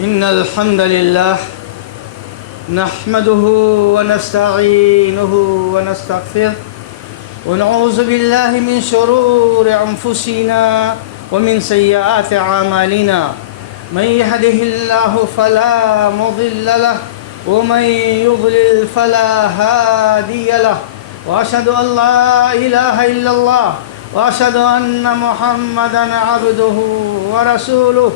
إن الحمد لله نحمده ونستعينه ونستغفره ونعوذ بالله من شرور أنفسنا ومن سيئات أعمالنا من يهده الله فلا مضل له ومن يضلل فلا هادي له وأشهد أن لا إله إلا الله وأشهد أن محمدًا عبده ورسوله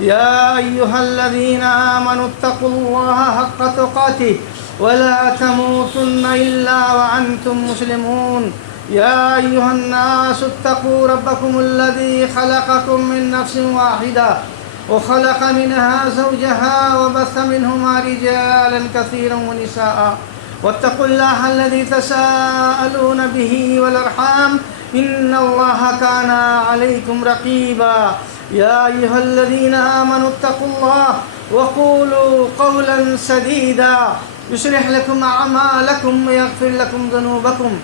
يا أيها الذين آمنوا اتقوا الله حق تقاته ولا تموتن إلا وأنتم مسلمون يا أيها الناس اتقوا ربكم الذي خلقكم من نفس واحدة وخلق منها زوجها وبث منهما رجالا كثيرا ونساء واتقوا الله الذي تساءلون به والأرحام إن الله كان عليكم رقيبا يا أيها الذين آمنوا اتقوا الله وقولوا قولا سديدا يصلح لكم أعمالكم ويغفر لكم ذنوبكم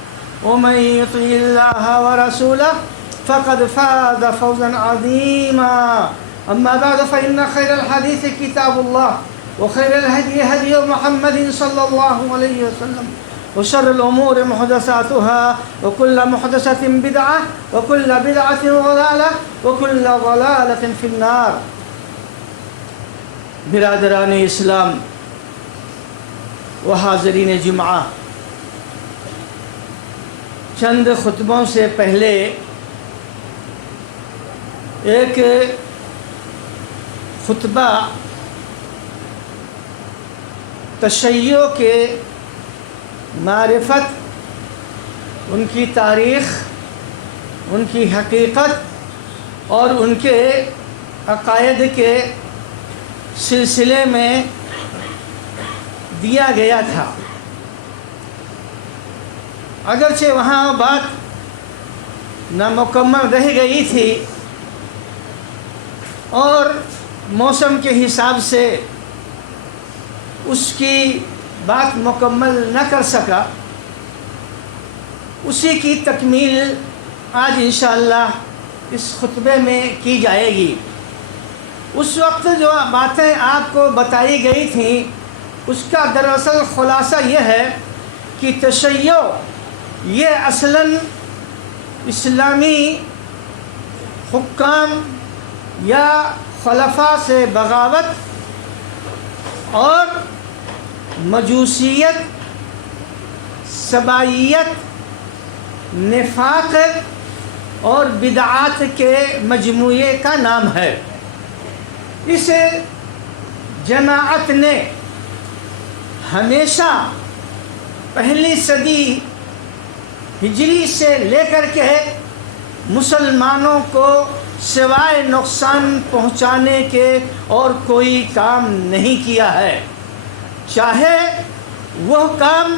ومن يطع الله ورسوله فقد فاز فوزا عظيما أما بعد فإن خير الحديث كتاب الله وخير الهدي هدي محمد صلى الله عليه وسلم وشر الأمور محدثاتها وكل محدثة بدعة وكل بدعة ضلالة وكل ضلالة في النار. برادران اسلام و حاضرین جمعہ، چند خطبوں سے پہلے ایک خطبہ تشیع کے معرفت، ان کی تاریخ، ان کی حقیقت اور ان کے عقائد کے سلسلے میں دیا گیا تھا. اگرچہ وہاں بات نامکمل رہ گئی تھی اور موسم کے حساب سے اس کی بات مکمل نہ کر سکا، اسی کی تکمیل آج انشاءاللہ اس خطبے میں کی جائے گی. اس وقت جو باتیں آپ کو بتائی گئی تھیں اس کا دراصل خلاصہ یہ ہے کہ تشیع یہ اصلاً اسلامی حکام یا خلفاء سے بغاوت اور مجوسیت، سبائیت، نفاق اور بدعات کے مجموعے کا نام ہے. اس جماعت نے ہمیشہ پہلی صدی ہجری سے لے کر کے مسلمانوں کو سوائے نقصان پہنچانے کے اور کوئی کام نہیں کیا ہے. چاہے وہ کام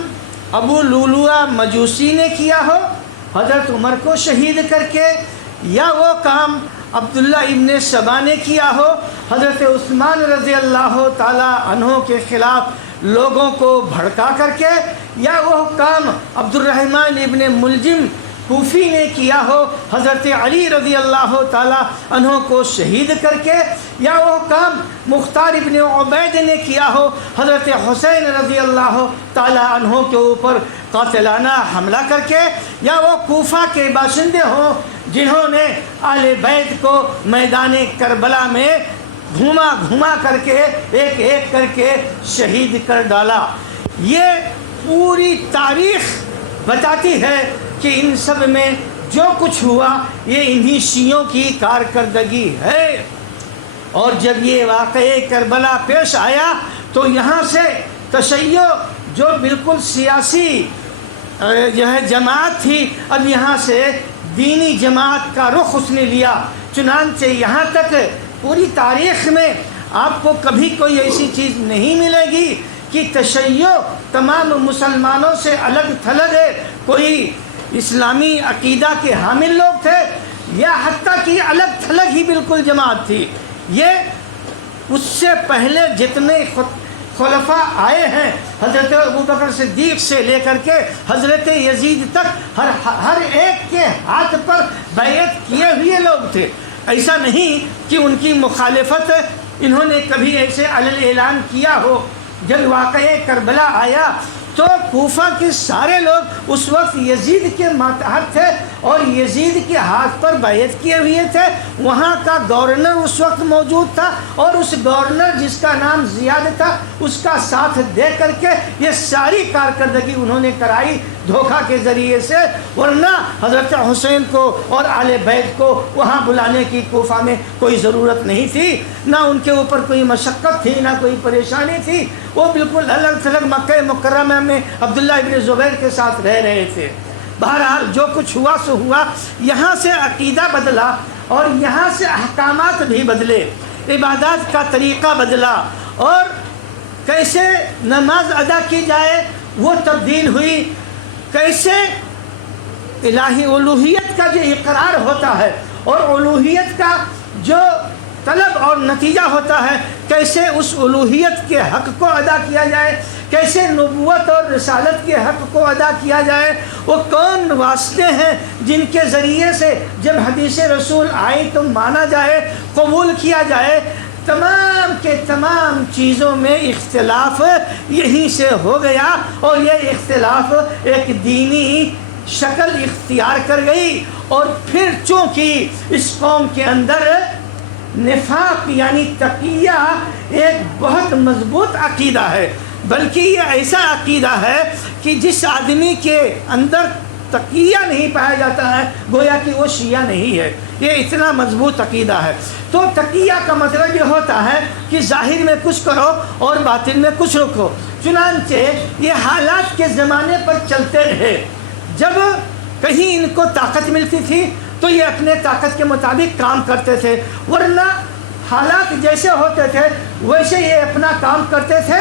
ابو لؤلؤہ مجوسی نے کیا ہو حضرت عمر کو شہید کر کے، یا وہ کام عبداللہ ابن سبا نے کیا ہو حضرت عثمان رضی اللہ تعالی عنہ کے خلاف لوگوں کو بھڑکا کر کے، یا وہ کام عبد الرحمن ابن ملجم کوفی نے کیا ہو حضرت علی رضی اللہ تعالی عنہ کو شہید کر کے، یا وہ کام مختار ابن عبید نے کیا ہو حضرت حسین رضی اللہ تعالی عنہ کے اوپر قاتلانہ حملہ کر کے، یا وہ کوفہ کے باشندے ہوں جنہوں نے اہل بیت کو میدان کربلا میں گھما گھما کر کے ایک ایک کر کے شہید کر ڈالا. یہ پوری تاریخ بتاتی ہے کہ ان سب میں جو کچھ ہوا یہ انہی شیعوں کی کارکردگی ہے. اور جب یہ واقعہ کربلا پیش آیا تو یہاں سے تشیع جو بالکل سیاسی جو ہے جماعت تھی، اب یہاں سے دینی جماعت کا رخ اس نے لیا. چنانچہ یہاں تک پوری تاریخ میں آپ کو کبھی کوئی ایسی چیز نہیں ملے گی کہ تشیع تمام مسلمانوں سے الگ تھلگ ہے، کوئی اسلامی عقیدہ کے حامل لوگ تھے یا حتیٰ کہ الگ تھلگ ہی بالکل جماعت تھی. یہ اس سے پہلے جتنے خلفاء آئے ہیں حضرت ابوبکر صدیق سے لے کر کے حضرت یزید تک ہر ایک کے ہاتھ پر بیعت کیے ہوئے لوگ تھے. ایسا نہیں کہ ان کی مخالفت انہوں نے کبھی ایسے علل اعلان کیا ہو؟ جب واقعہ کربلا آیا تو کوفہ کے سارے لوگ اس وقت یزید کے ماتحت تھے اور یزید کے ہاتھ پر بیعت کیے ہوئے تھے. وہاں کا گورنر اس وقت موجود تھا اور اس گورنر جس کا نام زیاد تھا اس کا ساتھ دے کر کے یہ ساری کارکردگی انہوں نے کرائی دھوکہ کے ذریعے سے. ورنہ حضرت حسین کو اور آل بیت کو وہاں بلانے کی کوفہ میں کوئی ضرورت نہیں تھی، نہ ان کے اوپر کوئی مشقت تھی، نہ کوئی پریشانی تھی. وہ بالکل الگ تھلگ مکہ مکرمہ میں عبداللہ ابن زبیر کے ساتھ رہ رہے تھے. بہرحال جو کچھ ہوا سو ہوا. یہاں سے عقیدہ بدلا اور یہاں سے احکامات بھی بدلے، عبادات کا طریقہ بدلا، اور کیسے نماز ادا کی جائے وہ تبدیل ہوئی. کیسے الہی الوہیت کا جو اقرار ہوتا ہے اور الوہیت کا جو طلب اور نتیجہ ہوتا ہے، کیسے اس الوہیت کے حق کو ادا کیا جائے، کیسے نبوت اور رسالت کے حق کو ادا کیا جائے. وہ کون واسطے ہیں جن کے ذریعے سے جب حدیث رسول آئی تو مانا جائے، قبول کیا جائے. تمام کے تمام چیزوں میں اختلاف یہیں سے ہو گیا اور یہ اختلاف ایک دینی شکل اختیار کر گئی. اور پھر چونکہ اس قوم کے اندر نفاق یعنی تقیہ ایک بہت مضبوط عقیدہ ہے، بلکہ یہ ایسا عقیدہ ہے کہ جس آدمی کے اندر تقیہ نہیں پایا جاتا ہے گویا کہ وہ شیعہ نہیں ہے. یہ اتنا مضبوط عقیدہ ہے. تو تقیہ کا مطلب یہ ہوتا ہے کہ ظاہر میں کچھ کرو اور باطن میں کچھ رکھو. چنانچہ یہ حالات کے زمانے پر چلتے رہے. جب کہیں ان کو طاقت ملتی تھی تو یہ اپنے طاقت کے مطابق کام کرتے تھے، ورنہ حالات جیسے ہوتے تھے ویسے یہ اپنا کام کرتے تھے.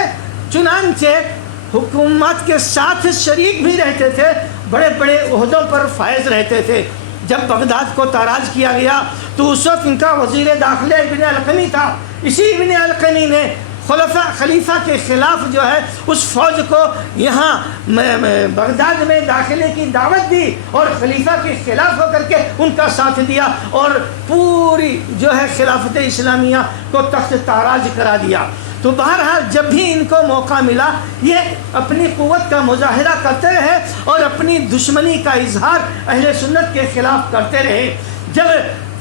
چنانچہ حکومت کے ساتھ شریک بھی رہتے تھے، بڑے بڑے عہدوں پر فائز رہتے تھے. جب بغداد کو تاراج کیا گیا تو اس وقت ان کا وزیر داخلہ ابن القنی تھا. اسی ابن القنی نے خلیفہ کے خلاف جو ہے اس فوج کو یہاں بغداد میں داخلے کی دعوت دی اور خلیفہ کے خلاف ہو کر کے ان کا ساتھ دیا اور پوری جو ہے خلافت اسلامیہ کو تخت تاراج کرا دیا. تو بہرحال جب بھی ان کو موقع ملا یہ اپنی قوت کا مظاہرہ کرتے رہے اور اپنی دشمنی کا اظہار اہل سنت کے خلاف کرتے رہے. جب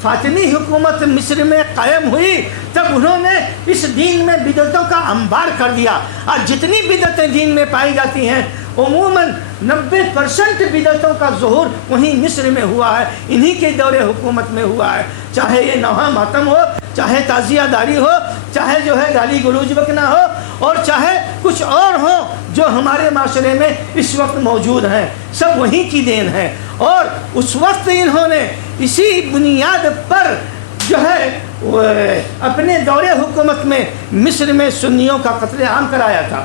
فاطمی حکومت مصر میں قائم ہوئی تب انہوں نے اس دین میں بدعتوں کا انبار کر دیا. آج جتنی بدعتیں دین میں پائی جاتی ہیں عموماً 90% بدعتوں کا ظہور وہیں مصر میں ہوا ہے، انہی کے دور حکومت میں ہوا ہے. چاہے یہ نوحہ ماتم ہو، چاہے تعزیہ داری ہو، چاہے جو ہے گالی گلوچ بکنا ہو، اور چاہے کچھ اور ہو جو ہمارے معاشرے میں اس وقت موجود ہیں، سب وہیں کی دین ہے. اور اس وقت انہوں نے اسی بنیاد پر جو ہے اپنے دور حکومت میں مصر میں سنیوں کا قتل عام کرایا تھا.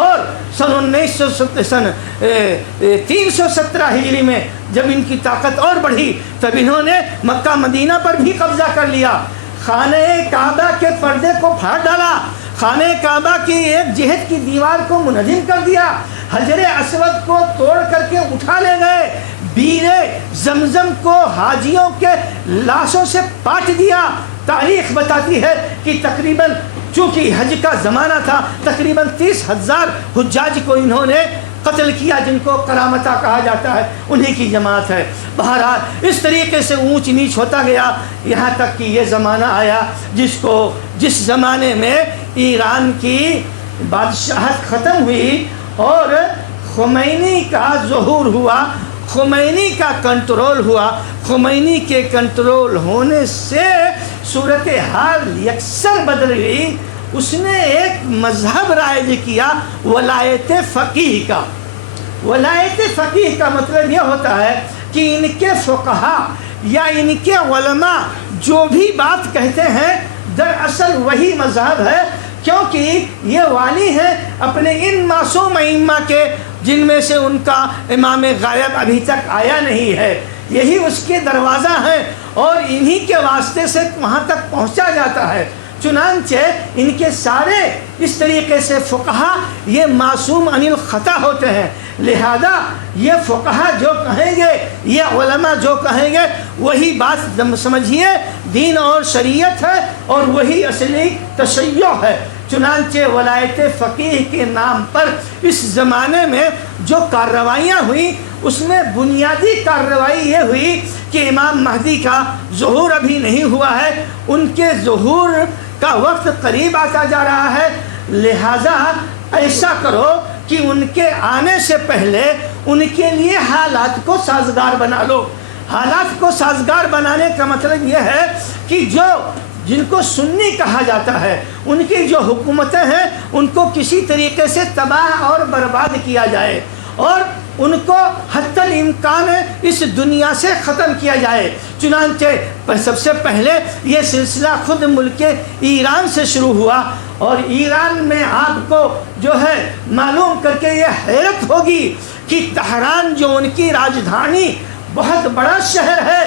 اور سن 317 ہجری میں جب ان کی طاقت اور بڑھی تب انہوں نے مکہ مدینہ پر بھی قبضہ کر لیا. خانہ کعبہ کے پردے کو پھاڑ ڈالا، خانہ کعبہ کی ایک جہت کی دیوار کو منہدم کر دیا، حجر اسود کو توڑ کر کے اٹھا لے گئے، بیرے زمزم کو حاجیوں کے لاشوں سے پاٹ دیا. تاریخ بتاتی ہے کہ تقریباً چونکہ حج کا زمانہ تھا تقریباً 30,000 حجاج کو انہوں نے قتل کیا، جن کو کرامتہ کہا جاتا ہے، انہی کی جماعت ہے. بہرحال اس طریقے سے اونچ نیچ ہوتا گیا یہاں تک کہ یہ زمانہ آیا جس زمانے میں ایران کی بادشاہت ختم ہوئی اور خمینی کا ظہور ہوا، خمینی کا کنٹرول ہوا. خمینی کے کنٹرول ہونے سے صورتحال یکسر بدل گئی. اس نے ایک مذہب رائج کیا ولایت فقیہ کا. ولایت فقیہ کا مطلب یہ ہوتا ہے کہ ان کے فقہا یا ان کے علماء جو بھی بات کہتے ہیں دراصل وہی مذہب ہے، کیونکہ یہ والی ہیں اپنے ان معصوم ائمہ کے جن میں سے ان کا امام غائب ابھی تک آیا نہیں ہے. یہی اس کے دروازہ ہیں اور انہی کے واسطے سے وہاں تک پہنچا جاتا ہے. چنانچہ ان کے سارے اس طریقے سے فقہا یہ معصوم عن الخطا ہوتے ہیں. لہذا یہ فقہا جو کہیں گے، یہ علماء جو کہیں گے وہی بات سمجھیے دین اور شریعت ہے اور وہی اصلی تشیع ہے۔ چنانچہ ولایت فقیہ کے نام پر اس زمانے میں جو کارروائیاں ہوئیں اس میں بنیادی کارروائی یہ ہوئی کہ امام مہدی کا ظہور ابھی نہیں ہوا ہے، ان کے ظہور کا وقت قریب آتا جا رہا ہے، لہذا ایسا کرو کہ ان کے آنے سے پہلے ان کے لیے حالات کو سازگار بنا لو۔ حالات کو سازگار بنانے کا مطلب یہ ہے کہ جن کو سنی کہا جاتا ہے ان کی جو حکومتیں ہیں ان کو کسی طریقے سے تباہ اور برباد کیا جائے اور ان کو حتی الامکان اس دنیا سے ختم کیا جائے۔ چنانچہ سب سے پہلے یہ سلسلہ خود ملک ایران سے شروع ہوا، اور ایران میں آپ کو جو ہے معلوم کر کے یہ حیرت ہوگی کہ تہران جو ان کی راجدھانی بہت بڑا شہر ہے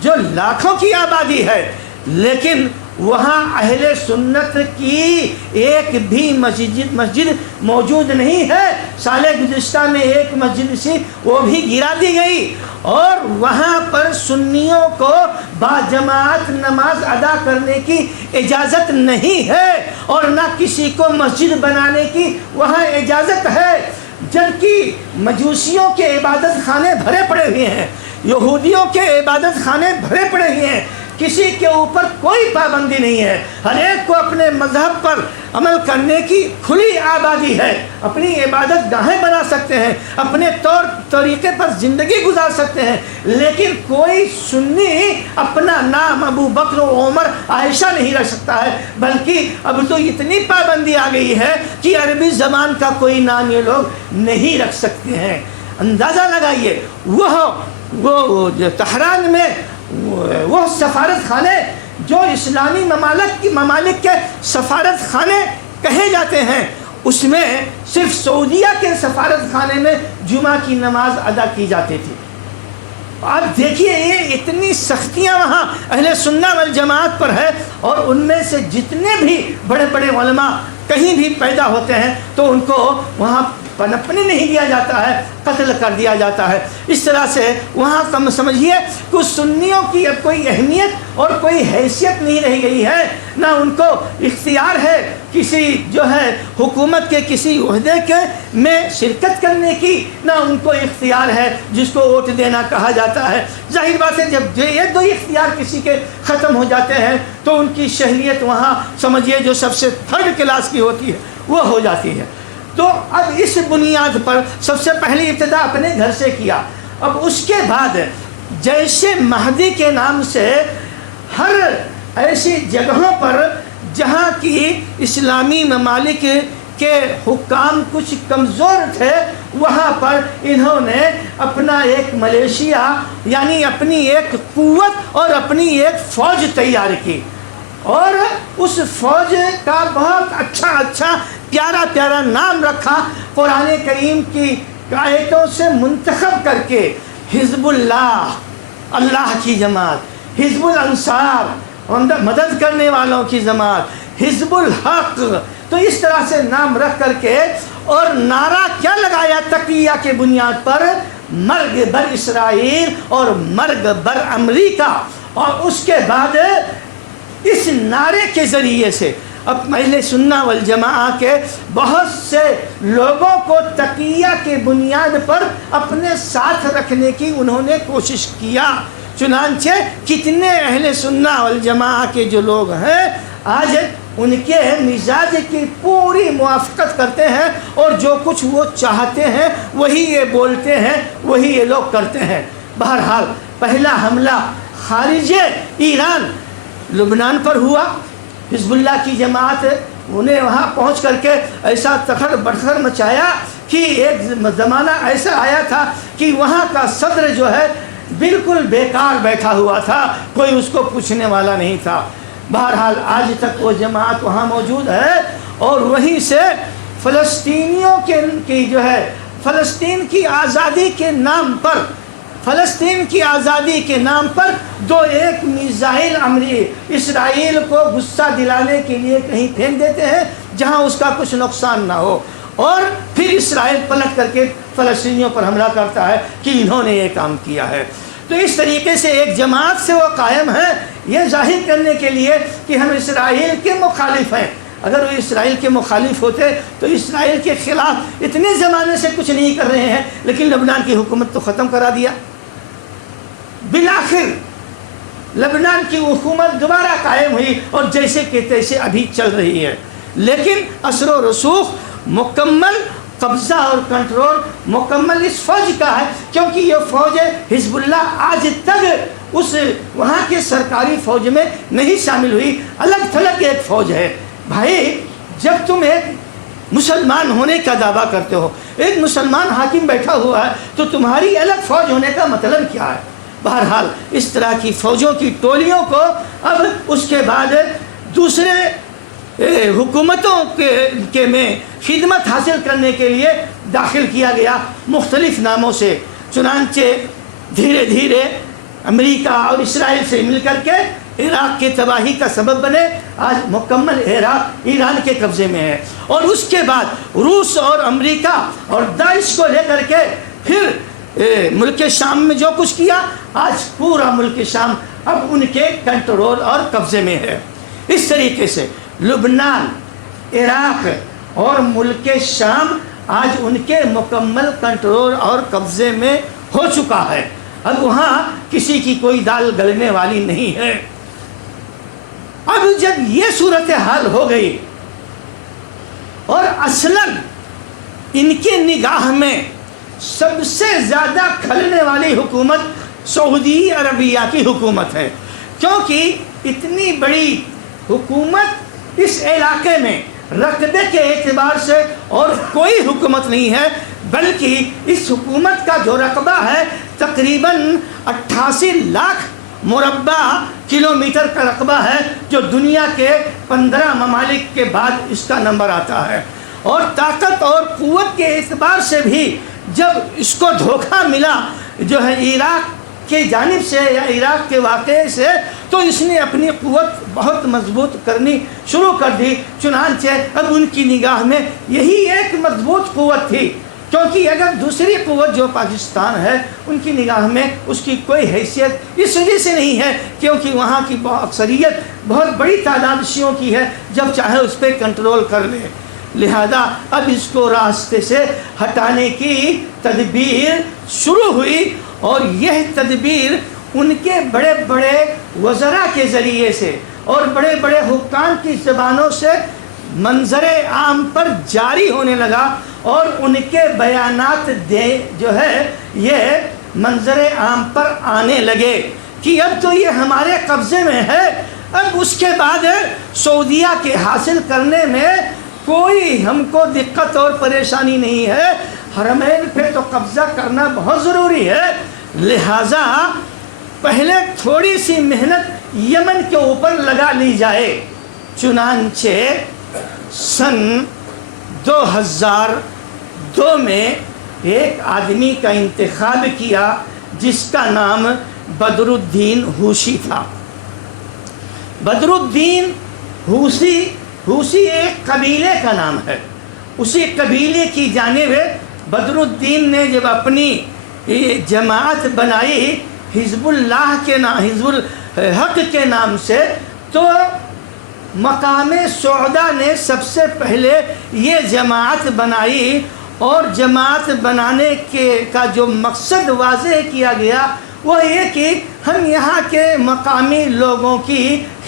جو لاکھوں کی آبادی ہے، لیکن وہاں اہل سنت کی ایک بھی مسجد موجود نہیں ہے۔ سال گزشتہ میں ایک مسجد سی وہ بھی گرا دی گئی، اور وہاں پر سنیوں کو باجماعت نماز ادا کرنے کی اجازت نہیں ہے اور نہ کسی کو مسجد بنانے کی وہاں اجازت ہے، جبکہ مجوسیوں کے عبادت خانے بھرے پڑے ہوئے ہیں، یہودیوں کے عبادت خانے بھرے پڑے ہوئے ہیں، کسی کے اوپر کوئی پابندی نہیں ہے، ہر ایک کو اپنے مذہب پر عمل کرنے کی کھلی آزادی ہے، اپنی عبادت گاہیں بنا سکتے ہیں، اپنے طور طریقے پر زندگی گزار سکتے ہیں، لیکن کوئی سنی اپنا نام ابو بکر و عمر عائشہ نہیں رکھ سکتا ہے، بلکہ اب تو اتنی پابندی آ گئی ہے کہ عربی زبان کا کوئی نام یہ لوگ نہیں رکھ سکتے ہیں۔ اندازہ لگائیے وہ تہران میں وہ سفارت خانے جو اسلامی ممالک کے سفارت خانے کہے جاتے ہیں، اس میں صرف سعودیہ کے سفارت خانے میں جمعہ کی نماز ادا کی جاتی تھی۔ آپ دیکھیے یہ اتنی سختیاں وہاں اہل سنہ والجماعت پر ہے، اور ان میں سے جتنے بھی بڑے بڑے علماء کہیں بھی پیدا ہوتے ہیں تو ان کو وہاں پنپنے نہیں دیا جاتا ہے، قتل کر دیا جاتا ہے۔ اس طرح سے وہاں کم سمجھیے کہ سنیوں کی اب کوئی اہمیت اور کوئی حیثیت نہیں رہ گئی ہے، نہ ان کو اختیار ہے کسی جو ہے حکومت کے کسی عہدے کے میں شرکت کرنے کی، نہ ان کو اختیار ہے جس کو ووٹ دینا کہا جاتا ہے۔ ظاہر بات ہے جب یہ دو اختیار کسی کے ختم ہو جاتے ہیں تو ان کی شہریت وہاں سمجھیے جو سب سے تھرڈ کلاس کی ہوتی ہے وہ ہو جاتی ہے۔ تو اب اس بنیاد پر سب سے پہلی ابتدا اپنے گھر سے کیا، اب اس کے بعد جیسے مہدی کے نام سے ہر ایسی جگہوں پر جہاں کی اسلامی ممالک کے حکام کچھ کمزور تھے وہاں پر انہوں نے اپنا ایک ملیشیا یعنی اپنی ایک قوت اور اپنی ایک فوج تیار کی، اور اس فوج کا بہت اچھا پیارا نام رکھا، قرآن کریم کی آیتوں سے منتخب کر کے حزب اللہ، اللہ کی جماعت، حزب الانصار، مدد کرنے والوں کی جماعت، حزب الحق، تو اس طرح سے نام رکھ کر کے، اور نعرہ کیا لگایا تقیہ کے بنیاد پر، مرگ بر اسرائیل اور مرگ بر امریکہ، اور اس کے بعد اس نعرے کے ذریعے سے اب اہل سنہ والجماعہ کے بہت سے لوگوں کو تقیہ کے بنیاد پر اپنے ساتھ رکھنے کی انہوں نے کوشش کیا۔ چنانچہ کتنے اہل سنہ والجماعہ کے جو لوگ ہیں آج ان کے مزاج کی پوری موافقت کرتے ہیں، اور جو کچھ وہ چاہتے ہیں وہی یہ بولتے ہیں، وہی یہ لوگ کرتے ہیں۔ بہرحال پہلا حملہ خارج ایران لبنان پر ہوا، حزب اللہ کی جماعت انہیں وہاں پہنچ کر کے ایسا تکھر بڑھر مچایا کہ ایک زمانہ ایسا آیا تھا کہ وہاں کا صدر جو ہے بالکل بیکار بیٹھا ہوا تھا، کوئی اس کو پوچھنے والا نہیں تھا۔ بہرحال آج تک وہ جماعت وہاں موجود ہے، اور وہیں سے فلسطینیوں کی جو ہے فلسطین کی آزادی کے نام پر، فلسطین کی آزادی کے نام پر دو ایک میزائل اسرائیل کو غصہ دلانے کے لیے کہیں پھینک دیتے ہیں جہاں اس کا کچھ نقصان نہ ہو، اور پھر اسرائیل پلٹ کر کے فلسطینیوں پر حملہ کرتا ہے کہ انہوں نے یہ کام کیا ہے۔ تو اس طریقے سے ایک جماعت سے وہ قائم ہے، یہ ظاہر کرنے کے لیے کہ ہم اسرائیل کے مخالف ہیں۔ اگر وہ اسرائیل کے مخالف ہوتے تو اسرائیل کے خلاف اتنے زمانے سے کچھ نہیں کر رہے ہیں، لیکن لبنان کی حکومت تو ختم کرا دیا۔ بالآخر لبنان کی حکومت دوبارہ قائم ہوئی اور جیسے کہ تیسے ابھی چل رہی ہے، لیکن اثر و رسوخ مکمل قبضہ اور کنٹرول مکمل اس فوج کا ہے، کیونکہ یہ فوج حزب اللہ آج تک اس وہاں کے سرکاری فوج میں نہیں شامل ہوئی، الگ تھلگ ایک فوج ہے۔ بھائی جب تم ایک مسلمان ہونے کا دعویٰ کرتے ہو، ایک مسلمان حاکم بیٹھا ہوا ہے، تو تمہاری الگ فوج ہونے کا مطلب کیا ہے؟ بہرحال اس طرح کی فوجوں کی ٹولیوں کو اب اس کے بعد دوسرے حکومتوں کے میں خدمت حاصل کرنے کے لیے داخل کیا گیا مختلف ناموں سے، چنانچہ دھیرے دھیرے امریکہ اور اسرائیل سے مل کر کے عراق کی تباہی کا سبب بنے۔ آج مکمل عراق ایران کے قبضے میں ہے، اور اس کے بعد روس اور امریکہ اور داعش کو لے کر کے پھر ملک شام میں جو کچھ کیا، آج پورا ملک شام اب ان کے کنٹرول اور قبضے میں ہے۔ اس طریقے سے لبنان، عراق اور ملک شام آج ان کے مکمل کنٹرول اور قبضے میں ہو چکا ہے۔ اب وہاں کسی کی کوئی دال گلنے والی نہیں ہے۔ اب جب یہ صورتحال ہو گئی اور اصلاً ان کی نگاہ میں سب سے زیادہ کھلنے والی حکومت سعودی عربیہ کی حکومت ہے، کیونکہ اتنی بڑی حکومت اس علاقے میں رقبے کے اعتبار سے اور کوئی حکومت نہیں ہے، بلکہ اس حکومت کا جو رقبہ ہے تقریباً 88 لاکھ مربع کلومیٹر کا رقبہ ہے، جو دنیا کے 15 ممالک کے بعد اس کا نمبر آتا ہے۔ اور طاقت اور قوت کے اعتبار سے بھی جب اس کو دھوکہ ملا جو ہے عراق کی جانب سے یا عراق کے واقعے سے، تو اس نے اپنی قوت بہت مضبوط کرنی شروع کر دی۔ چنانچہ اب ان کی نگاہ میں یہی ایک مضبوط قوت تھی، کیونکہ اگر دوسری قوت جو پاکستان ہے ان کی نگاہ میں اس کی کوئی حیثیت اس وجہ سے نہیں ہے کیونکہ وہاں کی اکثریت بہت بڑی تعداد شیعوں کی ہے، جب چاہے اس پہ کنٹرول کر لے۔ لہذا اب اس کو راستے سے ہٹانے کی تدبیر شروع ہوئی، اور یہ تدبیر ان کے بڑے بڑے وزراء کے ذریعے سے اور بڑے بڑے حکام کی زبانوں سے منظر عام پر جاری ہونے لگا، اور ان کے بیانات جو ہے یہ منظر عام پر آنے لگے کہ اب تو یہ ہمارے قبضے میں ہے، اب اس کے بعد سعودیہ کے حاصل کرنے میں کوئی ہم کو دقت اور پریشانی نہیں ہے، حرمین پہ تو قبضہ کرنا بہت ضروری ہے، لہٰذا پہلے تھوڑی سی محنت یمن کے اوپر لگا لی جائے۔ چنانچہ سن 2002 میں ایک آدمی کا انتخاب کیا جس کا نام بدر الدین حوثی تھا۔ بدر الدین حوثی ایک قبیلے کا نام ہے، اسی قبیلے کی جانب بدر الدین نے جب اپنی جماعت بنائی حزب اللہ کے نام، حزب الحق کے نام سے، تو مقام سعودہ نے سب سے پہلے یہ جماعت بنائی، اور جماعت بنانے کا جو مقصد واضح کیا گیا وہ یہ کہ ہم یہاں کے مقامی لوگوں کی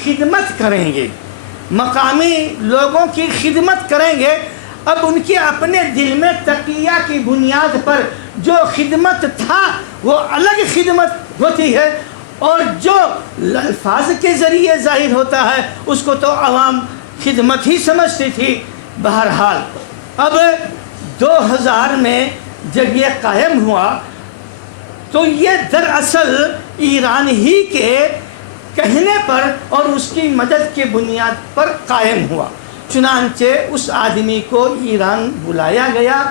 خدمت کریں گے، مقامی لوگوں کی خدمت کریں گے۔ اب ان کے اپنے دل میں تقیہ کی بنیاد پر جو خدمت تھا وہ الگ خدمت ہوتی ہے، اور جو الفاظ کے ذریعے ظاہر ہوتا ہے اس کو تو عوام خدمت ہی سمجھتی تھی۔ بہرحال اب 2000 میں جب یہ قائم ہوا تو یہ دراصل ایران ہی کے کہنے پر اور اس کی مدد کے بنیاد پر قائم ہوا۔ چنانچہ اس آدمی کو ایران بلایا گیا،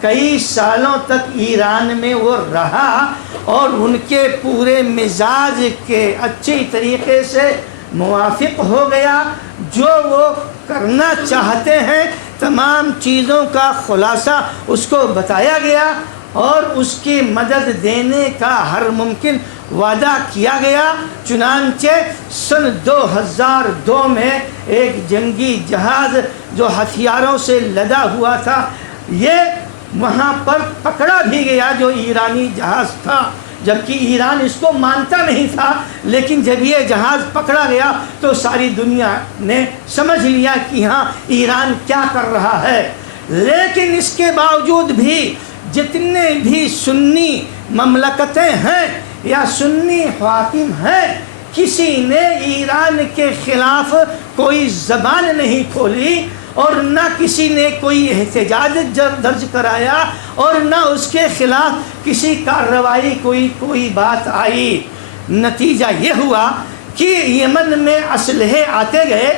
کئی سالوں تک ایران میں وہ رہا، اور ان کے پورے مزاج کے اچھی طریقے سے موافق ہو گیا، جو وہ کرنا چاہتے ہیں تمام چیزوں کا خلاصہ اس کو بتایا گیا، اور اس کی مدد دینے کا ہر ممکن وعدہ کیا گیا۔ چنانچہ سن 2002 میں ایک جنگی جہاز جو ہتھیاروں سے لدا ہوا تھا، یہ وہاں پر پکڑا بھی گیا، جو ایرانی جہاز تھا، جبکہ ایران اس کو مانتا نہیں تھا۔ لیکن جب یہ جہاز پکڑا گیا تو ساری دنیا نے سمجھ لیا کہ ہاں ایران کیا کر رہا ہے۔ لیکن اس کے باوجود بھی جتنے بھی سنی مملکتیں ہیں یا سنی حاکم ہیں، کسی نے ایران کے خلاف کوئی زبان نہیں کھولی، اور نہ کسی نے کوئی احتجاج درج کرایا، اور نہ اس کے خلاف کسی کارروائی کوئی بات آئی۔ نتیجہ یہ ہوا کہ یمن میں اسلحے آتے گئے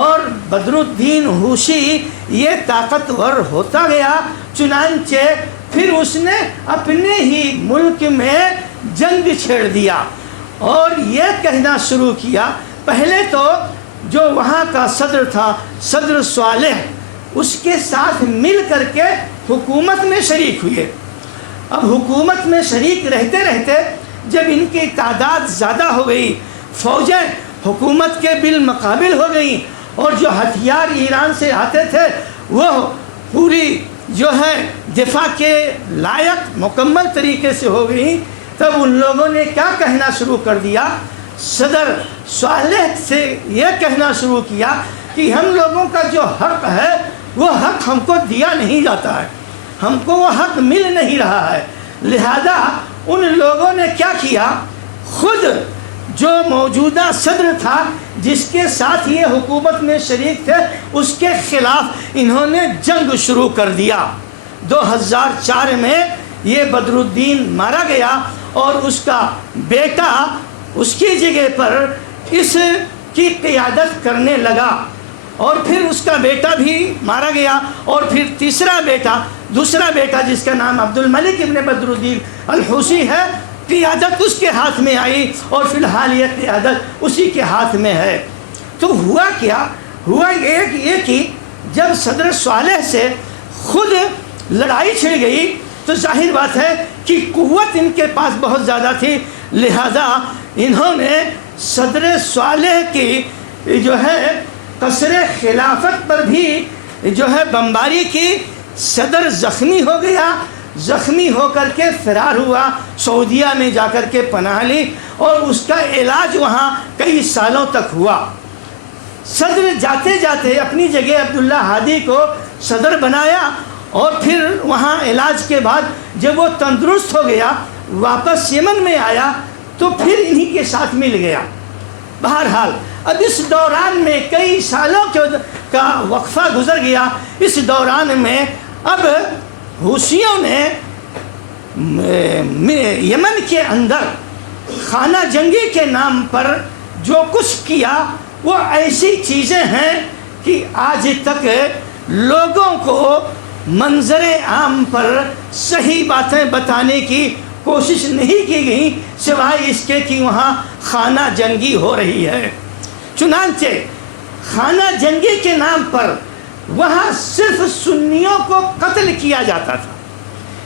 اور بدر الدین حوثی یہ طاقتور ہوتا گیا۔ چنانچہ پھر اس نے اپنے ہی ملک میں جنگ چھیڑ دیا اور یہ کہنا شروع کیا۔ پہلے تو جو وہاں کا صدر تھا، صدر صالح، اس کے ساتھ مل کر کے حکومت میں شریک ہوئے۔ اب حکومت میں شریک رہتے رہتے جب ان کی تعداد زیادہ ہو گئی، فوجیں حکومت کے بالمقابل ہو گئیں، اور جو ہتھیار ایران سے آتے تھے وہ پوری جو ہے دفاع کے لائق مکمل طریقے سے ہو گئیں، تب ان لوگوں نے کیا کہنا شروع کر دیا؟ صدر صالح سے یہ کہنا شروع کیا کہ ہم لوگوں کا جو حق ہے وہ حق ہم کو دیا نہیں جاتا ہے، ہم کو وہ حق مل نہیں رہا ہے۔ لہذا ان لوگوں نے کیا کیا؟ خود جو موجودہ صدر تھا جس کے ساتھ یہ حکومت میں شریک تھے، اس کے خلاف انہوں نے جنگ شروع کر دیا۔ 2004 میں یہ بدر الدین مارا گیا اور اس کا بیٹا اس کی جگہ پر اس کی قیادت کرنے لگا، اور پھر اس کا بیٹا بھی مارا گیا، اور پھر دوسرا بیٹا جس کا نام عبد الملک ابن بدر الدین الحوثی ہے، قیادت اس کے ہاتھ میں آئی، اور فی الحال یہ قیادت اسی کے ہاتھ میں ہے۔ تو ہوا کیا؟ ہوا یہ کہ جب صدر صالح سے خود لڑائی چھڑ گئی تو ظاہر بات ہے کہ قوت ان کے پاس بہت زیادہ تھی، لہذا انہوں نے صدر صالح کی جو ہے قصر خلافت پر بھی جو ہے بمباری کی۔ صدر زخمی ہو گیا، زخمی ہو کر کے فرار ہوا، سعودیہ میں جا کر کے پناہ لی، اور اس کا علاج وہاں کئی سالوں تک ہوا۔ صدر جاتے جاتے اپنی جگہ عبداللہ ہادی کو صدر بنایا، اور پھر وہاں علاج کے بعد جب وہ تندرست ہو گیا، واپس یمن میں آیا تو پھر انہی کے ساتھ مل گیا۔ بہرحال اب اس دوران میں کئی سالوں کا وقفہ گزر گیا۔ اس دوران میں اب حوثیوں نے یمن کے اندر خانہ جنگی کے نام پر جو کچھ کیا وہ ایسی چیزیں ہیں کہ آج تک لوگوں کو منظر عام پر صحیح باتیں بتانے کی کوشش نہیں کی گئی، سوائے اس کے کہ وہاں خانہ جنگی ہو رہی ہے۔ چنانچہ خانہ جنگی کے نام پر وہاں صرف سنیوں کو قتل کیا جاتا تھا،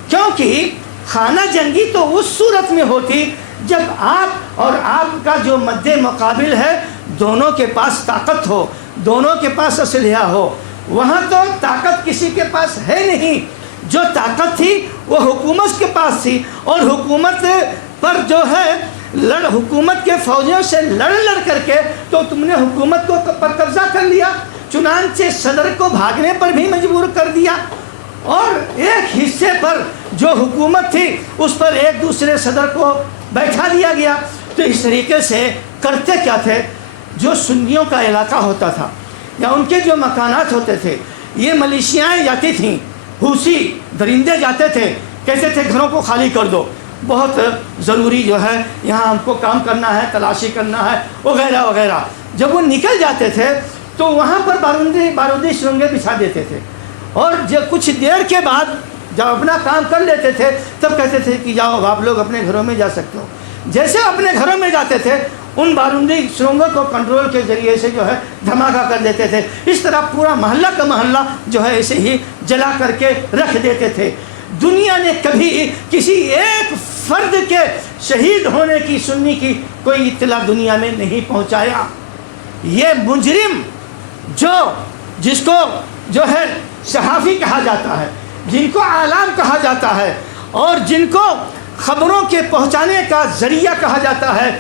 کیونکہ خانہ جنگی تو اس صورت میں ہوتی جب آپ اور آپ کا جو مد مقابل ہے دونوں کے پاس طاقت ہو، دونوں کے پاس اسلحہ ہو۔ وہاں تو طاقت کسی کے پاس ہے نہیں، جو طاقت تھی وہ حکومت کے پاس تھی، اور حکومت پر جو ہے حکومت کے فوجیوں سے لڑ کر کے تو تم نے حکومت کو پر قبضہ کر لیا۔ چنانچہ صدر کو بھاگنے پر بھی مجبور کر دیا، اور ایک حصے پر جو حکومت تھی اس پر ایک دوسرے صدر کو بیٹھا دیا گیا۔ تو اس طریقے سے کرتے کیا تھے؟ جو سنیوں کا علاقہ ہوتا تھا یا ان کے جو مکانات ہوتے تھے، یہ ملیشیائیں جاتی تھیں، حوثی درندے جاتے تھے، کہتے تھے گھروں کو خالی کر دو، بہت ضروری جو ہے یہاں ہم کو کام کرنا ہے، تلاشی کرنا ہے وغیرہ وغیرہ۔ جب وہ نکل جاتے تھے تو وہاں پر بارودی سرنگیں بچھا دیتے تھے، اور جب کچھ دیر کے بعد جب اپنا کام کر لیتے تھے تب کہتے تھے کہ جاؤ آپ لوگ اپنے گھروں میں جا سکتے ہو۔ جیسے اپنے گھروں میں جاتے تھے ان بارودی سرنگوں کو کنٹرول کے ذریعے سے جو ہے دھماکہ کر دیتے تھے۔ اس طرح پورا محلہ کا محلہ جو ہے ایسے ہی جلا کر کے رکھ دیتے تھے۔ دنیا نے کبھی کسی ایک فرد کے شہید ہونے کی سننے کی کوئی اطلاع دنیا میں نہیں پہنچایا۔ یہ مجرم جس کو جو ہے صحافی کہا جاتا ہے، جن کو اعلام کہا جاتا ہے، اور جن کو خبروں کے پہنچانے کا ذریعہ کہا جاتا ہے،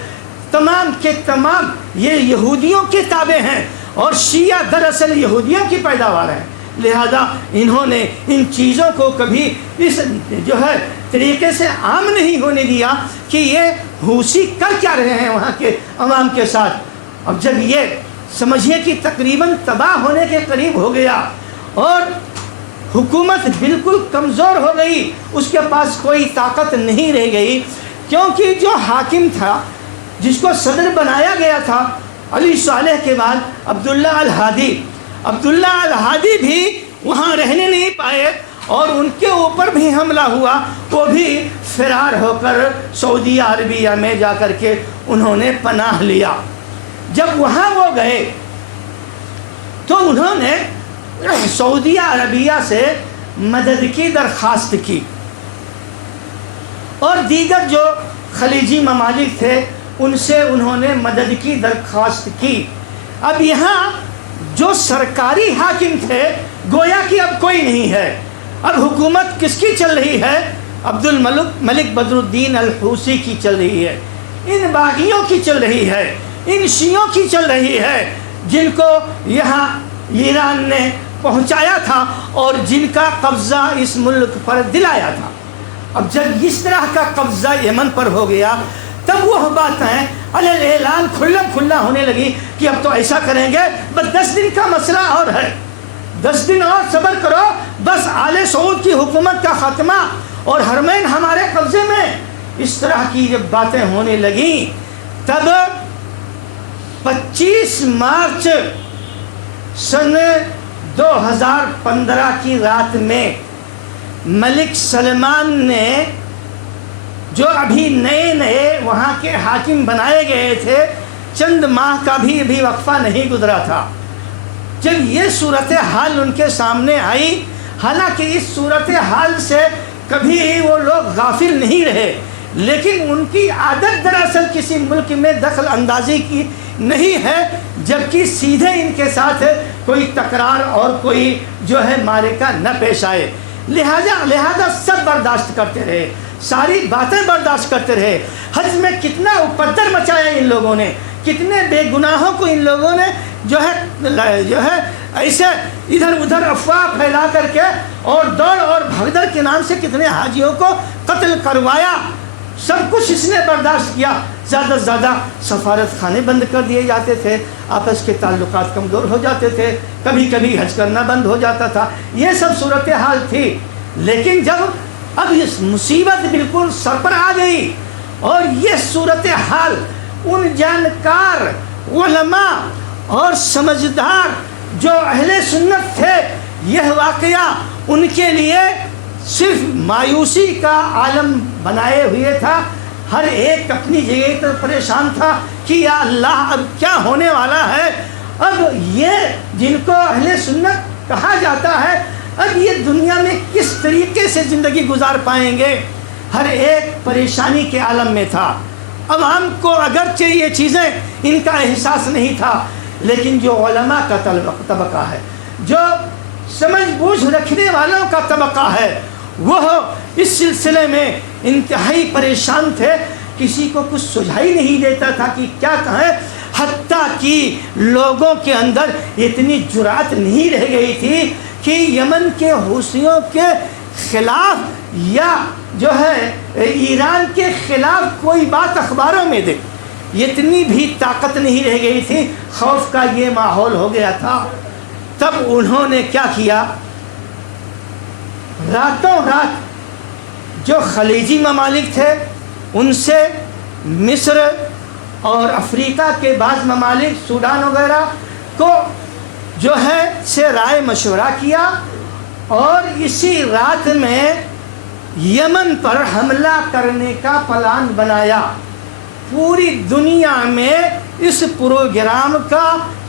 تمام کے تمام یہ یہودیوں کے تابع ہیں، اور شیعہ دراصل یہودیوں کی پیداوار ہے۔ لہذا انہوں نے ان چیزوں کو کبھی اس جو ہے طریقے سے عام نہیں ہونے دیا کہ یہ حوثی کر کیا رہے ہیں وہاں کے عوام کے ساتھ۔ اب جب یہ سمجھیے کہ تقریباً تباہ ہونے کے قریب ہو گیا اور حکومت بالکل کمزور ہو گئی، اس کے پاس کوئی طاقت نہیں رہ گئی، کیونکہ جو حاکم تھا جس کو صدر بنایا گیا تھا علی صالح کے بعد عبداللہ الہادی بھی وہاں رہنے نہیں پائے، اور ان کے اوپر بھی حملہ ہوا، وہ بھی فرار ہو کر سعودی عربیہ میں جا کر کے انہوں نے پناہ لیا۔ جب وہاں وہ گئے تو انہوں نے سعودی عربیہ سے مدد کی درخواست کی، اور دیگر جو خلیجی ممالک تھے ان سے انہوں نے مدد کی درخواست کی۔ اب یہاں جو سرکاری حاکم تھے گویا کہ اب کوئی نہیں ہے، اب حکومت کس کی چل رہی ہے؟ عبد الملک بدر الدین الحوثی کی چل رہی ہے، ان باغیوں کی چل رہی ہے، ان شیعوں کی چل رہی ہے، جن کو یہاں ایران نے پہنچایا تھا اور جن کا قبضہ اس ملک پر دلایا تھا۔ اب جب اس طرح کا قبضہ یمن پر ہو گیا تب وہ باتیں علیہ اعلان کھلا ہونے لگی کہ اب تو ایسا کریں گے، بس 10 دن کا مسئلہ اور ہے، 10 دن اور صبر کرو، بس آل سعود کی حکومت کا خاتمہ اور حرمین ہمارے قبضے میں۔ اس طرح کی جب باتیں ہونے لگیں تب 25 مارچ سن 2015 کی رات میں ملک سلمان نے، جو ابھی نئے وہاں کے حاکم بنائے گئے تھے، چند ماہ کا بھی ابھی وقفہ نہیں گزرا تھا، جب یہ صورتحال ان کے سامنے آئی، حالانکہ اس صورتحال سے کبھی وہ لوگ غافل نہیں رہے، لیکن ان کی عادت دراصل کسی ملک میں دخل اندازی کی نہیں ہے، جبکہ سیدھے ان کے ساتھ کوئی تکرار اور کوئی جو ہے معرکہ نہ پیش آئے، لہذا سب برداشت کرتے رہے، ساری باتیں برداشت کرتے رہے۔ حج میں کتنا اپدر مچایا ان لوگوں نے، کتنے بے گناہوں کو ان لوگوں نے جو ہے ایسے ادھر ادھر افواہ پھیلا کر کے اور دوڑ اور بھگدڑ کے نام سے کتنے حاجیوں کو قتل کروایا، سب کچھ اس نے برداشت کیا۔ زیادہ سے زیادہ سفارت خانے بند کر دیے جاتے تھے، آپس کے تعلقات کمزور ہو جاتے تھے، کبھی کبھی حج کرنا بند ہو جاتا تھا، یہ سب صورتحال تھی۔ لیکن جب اب اس مصیبت بالکل سر پر آ گئی اور یہ صورتحال ان جانکار علماء اور سمجھدار جو اہل سنت تھے، یہ واقعہ ان کے لیے صرف مایوسی کا عالم بنائے ہوئے تھا۔ ہر ایک اپنی جگہ پر پریشان تھا کہ یا اللہ اب کیا ہونے والا ہے، اب یہ جن کو اہل سنت کہا جاتا ہے اب یہ دنیا میں کس طریقے سے زندگی گزار پائیں گے، ہر ایک پریشانی کے عالم میں تھا۔ عوام کو اگرچہ یہ چیزیں ان کا احساس نہیں تھا، لیکن جو علماء کا طبقہ ہے، جو سمجھ بوجھ رکھنے والوں کا طبقہ ہے، وہ اس سلسلے میں انتہائی پریشان تھے، کسی کو کچھ سجھائی نہیں دیتا تھا کہ کیا کہیں، حتیٰ کہ لوگوں کے اندر اتنی جرأت نہیں رہ گئی تھی کہ یمن کے حوثیوں کے خلاف یا جو ہے ایران کے خلاف کوئی بات اخباروں میں دے، اتنی بھی طاقت نہیں رہ گئی تھی، خوف کا یہ ماحول ہو گیا تھا۔ تب انہوں نے کیا کیا، راتوں رات جو خلیجی ممالک تھے ان سے مصر اور افریقہ کے بعض ممالک سوڈان وغیرہ کو جو ہے سے رائے مشورہ کیا، اور اسی رات میں یمن پر حملہ کرنے کا پلان بنایا۔ پوری دنیا میں اس پروگرام کا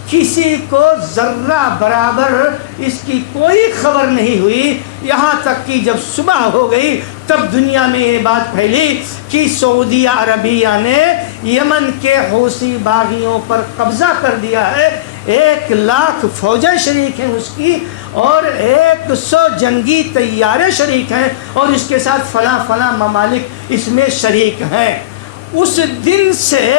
کسی کو ذرہ برابر اس کی کوئی خبر نہیں ہوئی، یہاں تک کہ جب صبح ہو گئی تب دنیا میں یہ بات پھیلی کہ سعودیہ عربیہ نے یمن کے حوثی باغیوں پر قبضہ کر دیا ہے، 1,00,000 فوجیں شریک ہیں اس کی، اور 100 جنگی طیارے شریک ہیں، اور اس کے ساتھ فلاں فلاں ممالک اس میں شریک ہیں۔ اس دن سے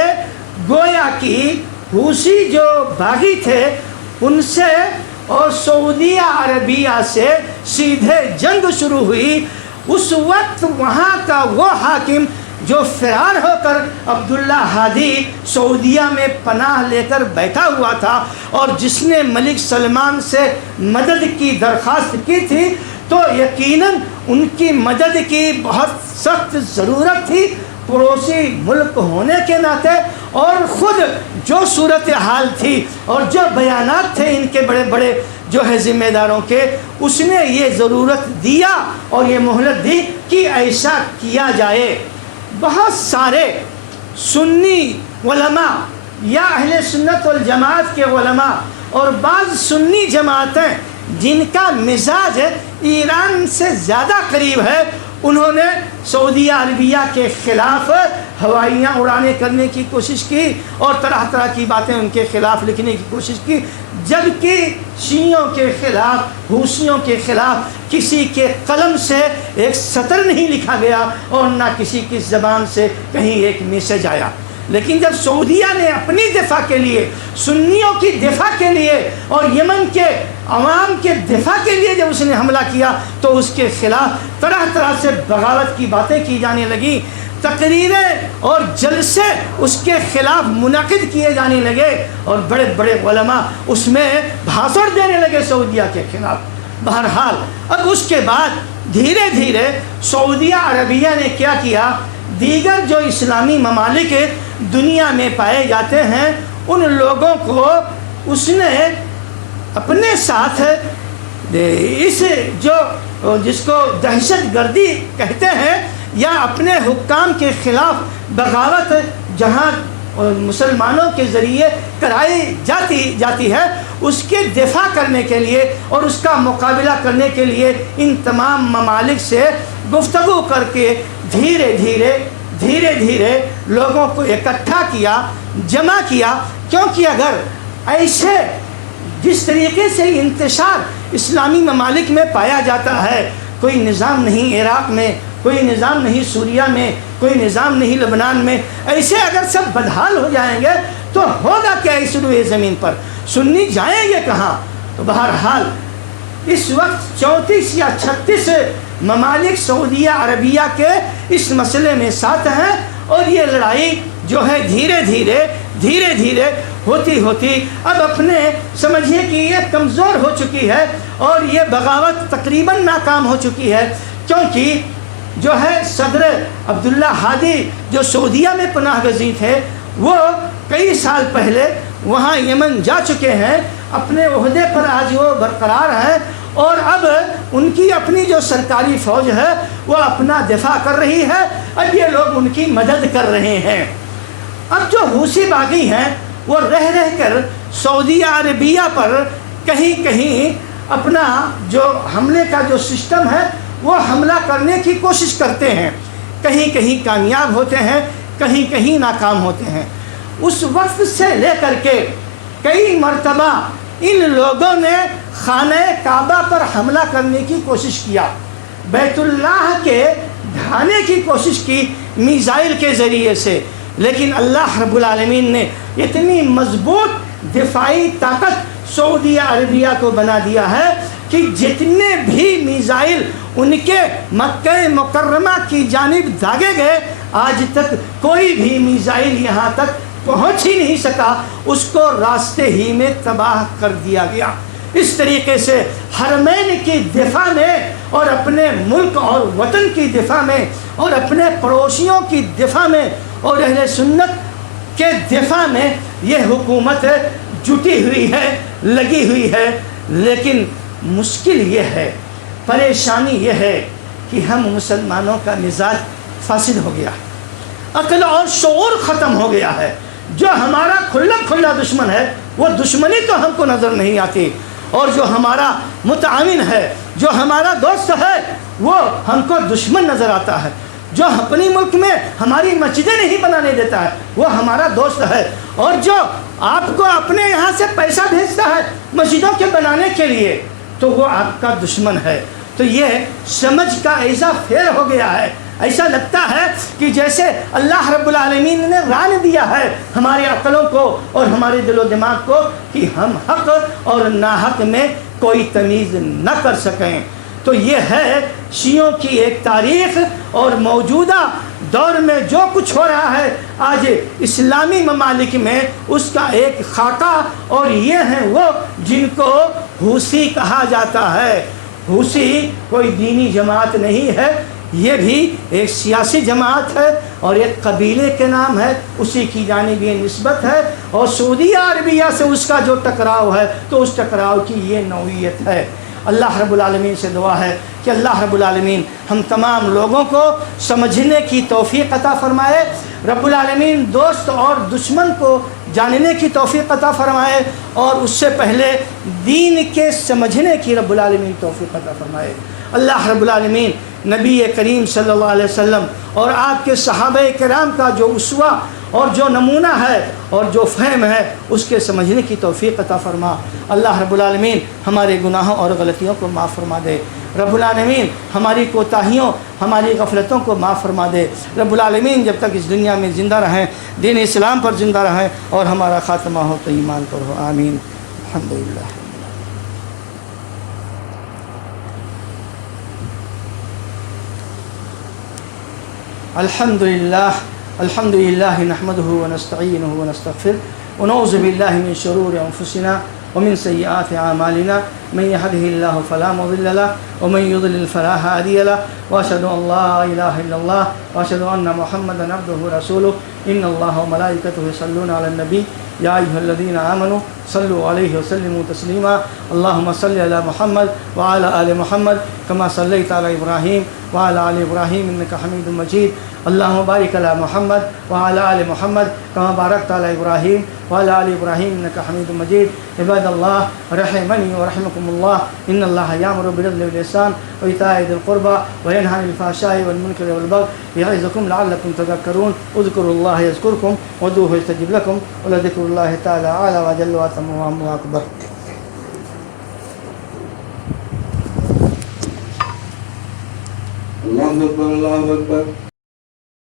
گویا کہ حوثی جو باغی تھے ان سے اور سعودیہ عربیہ سے سیدھے جنگ شروع ہوئی۔ اس وقت وہاں کا وہ حاکم جو فرار ہو کر عبداللہ ہادی سعودیہ میں پناہ لے کر بیٹھا ہوا تھا، اور جس نے ملک سلمان سے مدد کی درخواست کی تھی، تو یقیناً ان کی مدد کی بہت سخت ضرورت تھی پڑوسی ملک ہونے کے ناطے، اور خود جو صورتحال تھی اور جو بیانات تھے ان کے بڑے بڑے جو ہے ذمہ داروں کے، اس نے یہ ضرورت دیا اور یہ مہلت دی کہ ایسا کیا جائے۔ بہت سارے سنی علماء یا اہل سنت والجماعت کے علماء اور بعض سنی جماعتیں جن کا مزاج ایران سے زیادہ قریب ہے، انہوں نے سعودیہ عربیہ کے خلاف ہوائیاں اڑانے کرنے کی کوشش کی اور طرح طرح کی باتیں ان کے خلاف لکھنے کی کوشش کی، جبکہ شیعوں کے خلاف، حوثیوں کے خلاف کسی کے قلم سے ایک سطر نہیں لکھا گیا اور نہ کسی کی زبان سے کہیں ایک میسج آیا۔ لیکن جب سعودیہ نے اپنی دفاع کے لیے، سنیوں کی دفاع کے لیے اور یمن کے عوام کے دفاع کے لیے جب اس نے حملہ کیا، تو اس کے خلاف طرح طرح سے بغاوت کی باتیں کی جانے لگیں، تقریریں اور جلسے اس کے خلاف منعقد کیے جانے لگے، اور بڑے بڑے علماء اس میں بھاشن دینے لگے سعودیہ کے خلاف۔ بہرحال اب اس کے بعد دھیرے دھیرے سعودیہ عربیہ نے کیا کیا، دیگر جو اسلامی ممالک دنیا میں پائے جاتے ہیں ان لوگوں کو اس نے اپنے ساتھ اس جو جس کو دہشت گردی کہتے ہیں یا اپنے حکام کے خلاف بغاوت جہاں مسلمانوں کے ذریعے کرائی جاتی ہے، اس کے دفاع کرنے کے لیے اور اس کا مقابلہ کرنے کے لیے ان تمام ممالک سے گفتگو کر کے دھیرے دھیرے لوگوں کو اکٹھا کیا، جمع کیا، کیونکہ اگر ایسے جس طریقے سے انتشار اسلامی ممالک میں پایا جاتا ہے، کوئی نظام نہیں عراق میں، کوئی نظام نہیں سوریہ میں، کوئی نظام نہیں لبنان میں، ایسے اگر سب بدحال ہو جائیں گے تو ہوگا کیا اس روئے زمین پر؟ سنی جائیں گے کہاں؟ تو بہرحال اس وقت 34 یا 36 ممالک سعودیہ عربیہ کے اس مسئلے میں ساتھ ہیں، اور یہ لڑائی جو ہے دھیرے دھیرے ہوتی اب اپنے سمجھیے کہ یہ کمزور ہو چکی ہے اور یہ بغاوت تقریباً ناکام ہو چکی ہے، کیونکہ جو ہے صدر عبداللہ ہادی جو سعودیہ میں پناہ گزین تھے، وہ کئی سال پہلے وہاں یمن جا چکے ہیں، اپنے عہدے پر آج وہ برقرار ہیں، اور اب ان کی اپنی جو سرکاری فوج ہے وہ اپنا دفاع کر رہی ہے، اب یہ لوگ ان کی مدد کر رہے ہیں۔ اب جو حوثی باغی ہیں وہ رہ کر سعودیہ عربیہ پر کہیں اپنا جو حملے کا جو سسٹم ہے وہ حملہ کرنے کی کوشش کرتے ہیں، کہیں کامیاب ہوتے ہیں، کہیں ناکام ہوتے ہیں۔ اس وقت سے لے کر کے کئی مرتبہ ان لوگوں نے خانہ کعبہ پر حملہ کرنے کی کوشش کیا، بیت اللہ کے ڈھانے کی کوشش کی میزائل کے ذریعے سے، لیکن اللہ رب العالمین نے اتنی مضبوط دفاعی طاقت سعودیہ عربیہ کو بنا دیا ہے کہ جتنے بھی میزائل ان کے مکہ مکرمہ کی جانب داغے گئے، آج تک کوئی بھی میزائل یہاں تک پہنچ ہی نہیں سکا، اس کو راستے ہی میں تباہ کر دیا گیا۔ اس طریقے سے حرمین کی دفاع میں اور اپنے ملک اور وطن کی دفاع میں اور اپنے پڑوسیوں کی دفاع میں اور اہل سنت کے دفاع میں یہ حکومت جٹی ہوئی ہے، لگی ہوئی ہے، لیکن مشکل یہ ہے، پریشانی یہ ہے کہ ہم مسلمانوں کا مزاج فاسد ہو گیا، عقل اور شعور ختم ہو گیا ہے۔ جو ہمارا کھلا دشمن ہے وہ دشمنی تو ہم کو نظر نہیں آتی، اور جو ہمارا متعاون ہے، جو ہمارا دوست ہے، وہ ہم کو دشمن نظر آتا ہے۔ جو اپنی ملک میں ہماری مسجدیں نہیں بنانے دیتا ہے وہ ہمارا دوست ہے، اور جو آپ کو اپنے یہاں سے پیسہ بھیجتا ہے مسجدوں کے بنانے کے لیے تو وہ آپ کا دشمن ہے۔ تو یہ سمجھ کا ایسا فیل ہو گیا ہے، ایسا لگتا ہے کہ جیسے اللہ رب العالمین نے ران دیا ہے ہماری عقلوں کو اور ہمارے دل و دماغ کو کہ ہم حق اور ناحق میں کوئی تمیز نہ کر سکیں۔ تو یہ ہے شیعوں کی ایک تاریخ، اور موجودہ دور میں جو کچھ ہو رہا ہے آج اسلامی ممالک میں اس کا ایک خاکہ، اور یہ ہیں وہ جن کو حوثی کہا جاتا ہے۔ حوثی کوئی دینی جماعت نہیں ہے، یہ بھی ایک سیاسی جماعت ہے اور ایک قبیلے کے نام ہے، اسی کی جانب یہ نسبت ہے، اور سعودی عربیہ سے اس کا جو ٹکراؤ ہے تو اس ٹکراؤ کی یہ نوعیت ہے۔ اللہ رب العالمین سے دعا ہے کہ اللہ رب العالمین ہم تمام لوگوں کو سمجھنے کی توفیق عطا فرمائے، رب العالمین دوست اور دشمن کو جاننے کی توفیق عطا فرمائے، اور اس سے پہلے دین کے سمجھنے کی رب العالمین توفیق عطا فرمائے۔ اللہ رب العالمین نبی کریم صلی اللہ علیہ وسلم اور آپ کے صحابہ کرام کا جو اسوہ اور جو نمونہ ہے اور جو فہم ہے اس کے سمجھنے کی توفیق عطا فرما۔ اللہ رب العالمین ہمارے گناہوں اور غلطیوں کو معاف فرما دے، رب العالمین ہماری کوتاہیوں ہماری غفلتوں کو معاف فرما دے، رب العالمین جب تک اس دنیا میں زندہ رہیں دین اسلام پر زندہ رہیں اور ہمارا خاتمہ ہو تو ایمان پر ہو، آمین۔ الحمدللہ۔ الحمد لله نحمده ونستعينه ونستغفره ونعوذ بالله من شرور أنفسنا ومن سيئات أعمالنا، من يهده الله فلا مضل له ومن يضلل فلا هادي له، وأشهد أن لا إله إلا الله وأشهد أن محمدا عبده ورسوله، إن الله وملائكته يصلون على النبي يا أيها الذين آمنوا صلوا عليه وسلموا تسليما، اللهم صل على محمد وعلى آل محمد كما صليت على إبراهيم وعلى آل إبراهيم إنك حميد مجيد، اللهم بارك على محمد وعلى آل محمد كما باركت على إبراهيم وعلى آل إبراهيم إنك حميد مجيد۔ عباد الله رحمني ورحمكم الله، إن الله يأمر بالعدل والإحسان وإيتاء ذي القربى وينهى عن الفحشاء والمنكر والبغي يعظكم لعلكم تذكرون، اذكروا الله يذكركم وادعوه يستجب لكم، ولذكر الله تعالى أعلى وأجل وأتم وأكبر۔ اللہ اکبر، اللہ اکبر۔